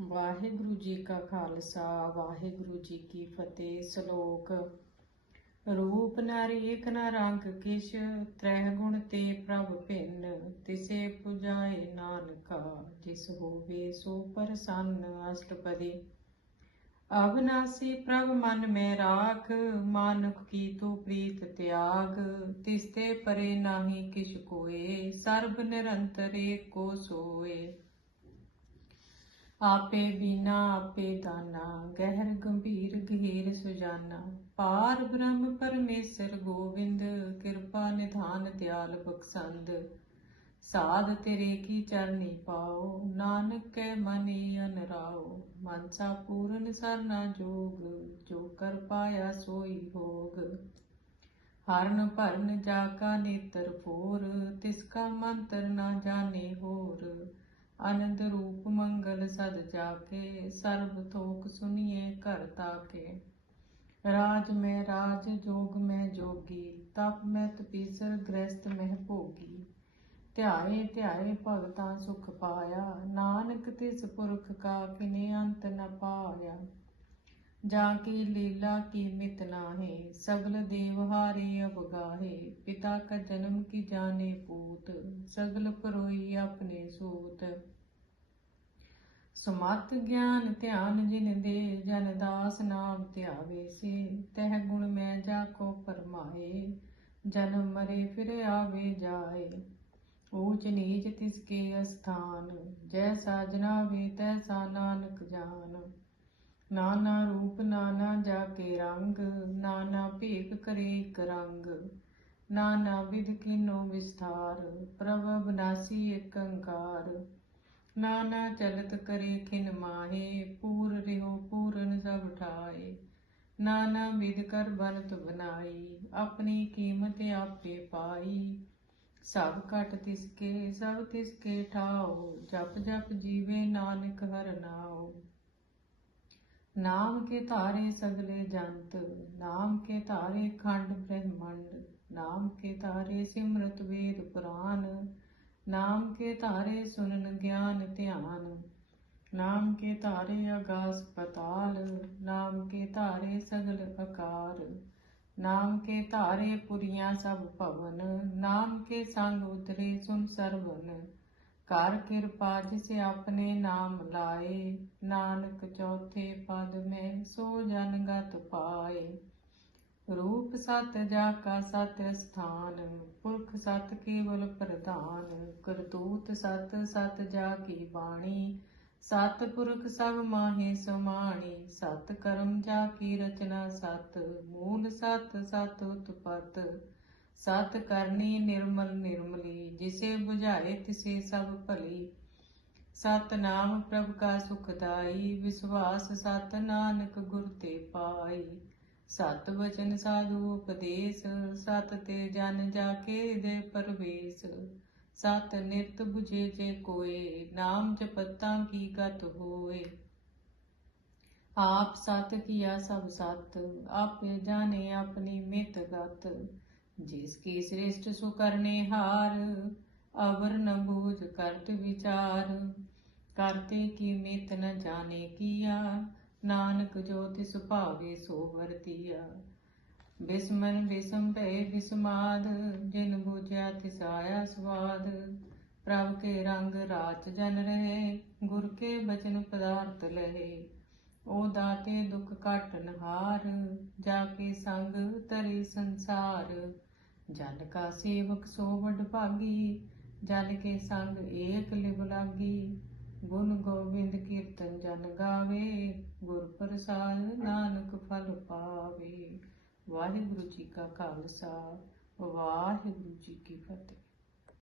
ਵਾਹਿਗੁਰੂ ਜੀ ਕਾ ਖਾਲਸਾ, ਵਾਹਿਗੁਰੂ ਜੀ ਕੀ ਫਤਿਹ। ਸ਼ਲੋਕ, ਰੂਪ ਨਰ ਏਕ ਨਾ ਰੰਗ ਕਿਛ, ਤ੍ਰਹਿ ਗੁਣ ਤੇ ਪ੍ਰਭ ਭਿੰਨ, ਤਿਸੇ ਪੁਜਾਏ ਨਾਨਕਾ, ਜਿਸ ਹੋਵੇ ਸੋ ਪ੍ਰਸੰਨ ਅਸ਼ਟਪਦੀ। ਅਵਨਾਸੀ ਪ੍ਰਭ ਮਨ ਮੈਂ ਰਾਖ, ਮਾਨੁਖ ਕੀ ਤੂੰ ਪ੍ਰੀਤ ਤਿਆਗ ਤਿਸਤੇ ਪਰੇ ਨਾਹੀ ਕਿਛ ਕੋਏ, ਸਰਬ ਨਿਰੰਤਰ ਕੋ ਸੋਏ। ਆਪੇ ਬੀਨਾ ਆਪੇ ਦਾਨਾ, ਗਹਿਰ ਗੰਭੀਰ ਗਹੀਰ ਸੁਜਾਨਾ। ਪਾਰ ਬ੍ਰਹਮ ਪਰਮੇਸ਼ਰ ਗੋਵਿੰਦ, ਕਿਰਪਾ ਨਿਧਾਨ ਦਿਆਲ ਬਖਸ਼ੰਦ। ਸਾਧ ਤੇਰੇ ਕੀ ਚਰਨੀ ਪਾਓ, ਨਾਨਕ ਕੈ ਮਨੀ ਅਨਰਾਓ। ਮਨਸਾ ਪੂਰਨ ਸਰਨਾ ਜੋਗ, ਜੋ ਕਰ ਪਾਇਆ ਸੋਈ ਭੋਗ। ਹਰਨ ਭਰਨ ਜਾ ਕਾ ਨੇਤਰ ਫੋਰ ਤਿਸ ਕਾ ਮੰਤਰ ਨਾ ਜਾਣੇ ਹੋਰ। ਆਨੰਦ ਰੂਪ ਮੰਗਲ ਸਦ ਜਾ ਕੇ ਸਰਬ ਥੋਕ ਸੁਨੀਏ ਘਰ ਤਾਕੇ। ਰਾਜ ਮੈਂ ਰਾਜ, ਜੋਗ ਮੈਂ ਜੋਗੀ, ਤਪ ਮੈਂ ਤਪੀਸਰ ਗ੍ਰਸਤ ਮਹਿ ਭੋਗੀ। ਧਿਆਏ ਧਿਆਏ ਭਗਤਾਂ ਸੁਖ ਪਾਇਆ, ਨਾਨਕ ਤਿਸ ਪੁਰਖ ਕਾ ਕਿਨੇ ਅੰਤ ਨ ਪਾਇਆ। ਜਾ ਕੇ ਲੀਲਾ ਕੀ ਮਿਤ ਨਾਹੀ, ਸਗਲ ਦੇਵ ਹਾਰੇ ਅਵਗਾਹੇ ਪਿਤਾ ਕਾ ਜਨਮ ਕੀ ਜਾਣੇ ਪੂਤ, ਸਗਲ ਪਰੋਈ ਆਪਣੇ ਸੂਤ। ਸਮਤ ਗਿਆਨ ਧਿਆਨ ਜਿਨ ਦੇ, ਜਨ ਦਾਸ ਨਾਮ ਧਿਆਵੇ ਸੇ, ਤਹ ਗੁਣ ਮੈਂ ਜਾ ਕੋ ਪਰਮਾਏ ਜਨਮ ਮਰੇ ਫਿਰ ਆਵੇ ਜਾਏ। ਊਚ ਨੀਚ ਤਿਸ ਕੇ ਅਸਥਾਨ ਜੈਸਾ ਜਨਾਵੇ ਤੈਸਾ ਨਾਨਕ ਜਾਨ। ਨਾਨਾ ਰੂਪ ਨਾਨਾ ਜਾ ਕੇ ਰੰਗ, ਨਾਨਾ ਭੇਖ ਕਰੇ ਇਕ ਰੰਗ। ਨਾਨਾ ਵਿਧ ਕੀਨੋ ਵਿਸਥਾਰ, ਪ੍ਰਭ ਬਨਾਸੀ ਏਕ ਅੰਕਾਰ। ਨਾਨਾ ਚਲਤ ਕਰੇ ਖਿਨ ਮਾਹੇ, ਪੂਰ ਰਿਓ ਪੂਰਨ ਸਭ ਠਾਏ ਨਾਨਾ ਵਿਧ ਕਰ ਬਨਤ ਬਨਾਈ, ਆਪਣੀ ਕੀਮਤ ਆਪੇ ਪਾਈ। ਸਭ ਘਟ ਤਿਸਕੇ, ਸਭ ਤਿਸਕੇ ਠਾਓ ਜਪ ਜਪ ਜੀਵੇ ਨਾਨਕ ਹਰ ਨਾਉ ਨਾਮ ਕੇ ਧਾਰੇ ਸਗਲੇ ਜੰਤ, ਨਾਮ ਕੇ ਧਾਰੇ ਖੰਡ ਬ੍ਰਹਮੰਡ, ਨਾਮ ਕੇ ਧਾਰੇ ਸਿਮਰਤ ਵੇਦ ਪੁਰਾਨ ਨਾਮ ਕੇ ਧਾਰੇ ਸੁਨਨ ਗਿਆਨ ਧਿਆਨ, ਨਾਮ ਕੇ ਧਾਰੇ ਆਗਾਸ ਪਤਾਲ, ਨਾਮ ਕੇ ਧਾਰੇ ਸਗਲ ਅਕਾਰ, ਨਾਮ ਕੇ ਧਾਰੇ ਪੁਰੀਆਂ ਸਭ ਭਵਨ, ਨਾਮ ਕੇ ਸੰਗ ਉਤਰੇ ਸੁਨ ਸਰਵਨ ਕਰ ਕਿਰਪਾ ਜਿਸ ਆਪਣੇ ਨਾਮ ਲਾਏ, ਨਾਨਕ ਚੌਥੇ ਪਦ ਮੈਂ ਸੋ ਜਨ ਗਤ ਪਾਏ। ਰੂਪ ਸਤ ਜਾ ਕਾ ਸਤ ਸਥਾਨ ਪੁਰਖ ਸਤ ਕੇਵਲ ਪ੍ਰਧਾਨ, ਕਰਤੂਤ ਸਤ ਸਤ ਜਾ ਕੀ ਬਾਣੀ, ਸਤ ਪੁਰਖ ਸਭ ਮਾਹੇ ਸਮਾਣੀ, ਸਤ ਕਰਮ ਜਾ ਕੀ ਰਚਨਾ ਸਤ, ਮੂਲ ਸਤ ਸਤ ਉਤਪਤ। ਸਤ ਕਰਨੀ ਨਿਰਮਲ ਨਿਰਮਲੀ, ਜਿਸੇ 부ਝਾਏ ਤਿਸੇ ਸਭ ਭਲੀ। ਸਤ ਨਾਮ ਪ੍ਰਭ ਕਾ ਸੁਖਦਾਈ ਵਿਸ਼ਵਾਸ ਸਤ ਨਾਨਕ ਗੁਰ ਤੇ ਪਾਈ। ਸਤ ਵਚਨ ਸਾਧੂ ਉਪਦੇਸ਼, ਸਤ ਤੇ ਜਨ ਜਾ ਕੇ ਦੇ ਪਰਵੇਸ਼। ਸਤ ਨਿਰਤ 부ਝੇ ਜੇ ਕੋਏ, ਨਾਮ ਜਪਤਾ ਕੀ ਗਤ ਹੋਏ। ਆਪ ਸਤ ਕੀਆ ਸਭ ਸਤ, ਆਪੇ ਜਾਣੇ ਆਪਣੀ ਮਿਤ ਗਤ। ਜਿਸ ਕੀ ਸ੍ਰੇਸ਼ਟ ਸੁ ਕਰਨੇ ਹਾਰ, ਅਵਰ ਨ ਬੂਝ ਕਰਤ ਵਿਚਾਰ। ਕਰਤੇ ਕੀ ਮਿਤ ਨ ਜਾਣੇ ਕੀਆ, ਨਾਨਕ ਜੋ ਤਿਸ ਭਾਵੇ ਸੋ ਵਰਤੀਆ। ਬਿਸਮਨ ਬਿਸਮ ਭੈ ਬਿਸਮਾਦ, ਜਿਨ ਬੂਝਿਆ ਤਿਸ ਆਇਆ ਸਵਾਦ। ਪ੍ਰਭ ਕੇ ਰੰਗ ਰਾਚ ਜਨ ਰਹੇ, ਗੁਰ ਕੇ ਬਚਨ ਪਦਾਰਥ ਲਹੇ। ਓ ਦਾਤੇ ਦੁਖ ਕਾਟਨ ਹਾਰ ਜਨ ਕਾ ਸੇਵਕ ਸੋ ਵਡ ਭਾਗੀ ਜਨ ਕੇ ਸੰਗ ਏਕ ਲਿਵ ਲਾਗੀ। ਗੁਣ ਗੋਬਿੰਦ ਕੀਰਤਨ ਜਨ ਗਾਵੇ, ਗੁਰ ਪ੍ਰਸਾਦ ਨਾਨਕ ਫਲ ਪਾਵੇ। ਵਾਹਿਗੁਰੂ ਜੀ ਕਾ ਖਾਲਸਾ, ਵਾਹਿਗੁਰੂ ਜੀ ਕੀ ਫਤਿਹ।